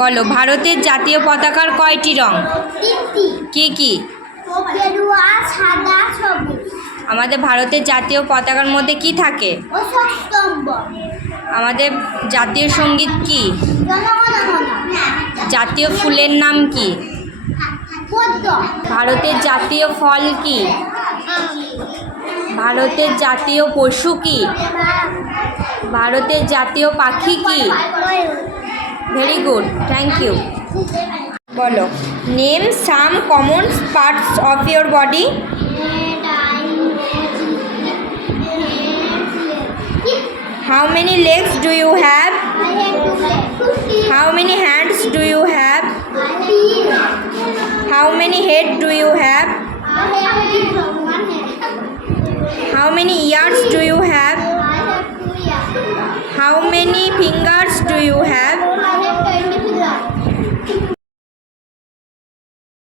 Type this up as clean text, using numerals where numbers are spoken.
বলো, ভারতের জাতীয় পতাকার কয়টি রং? কি কি? গেরুয়া, সাদা, সবুজ। আমাদের ভারতের জাতীয় পতাকার মধ্যে কি থাকে? অশোক স্তম্ভ। আমাদের জাতীয় সঙ্গীত কি? জনগণমন। জাতীয় ফুলের নাম কি? পদ্ম। ভারতের জাতীয় ফল কি? ভারতের জাতীয় পশু কি? ভারতের জাতীয় পাখি কি? Very good, thank you. বলো, name some common parts of your body. How many legs do you have? How many hands do you have? How many head do you have? How many ears do you have? How many fingers do you have?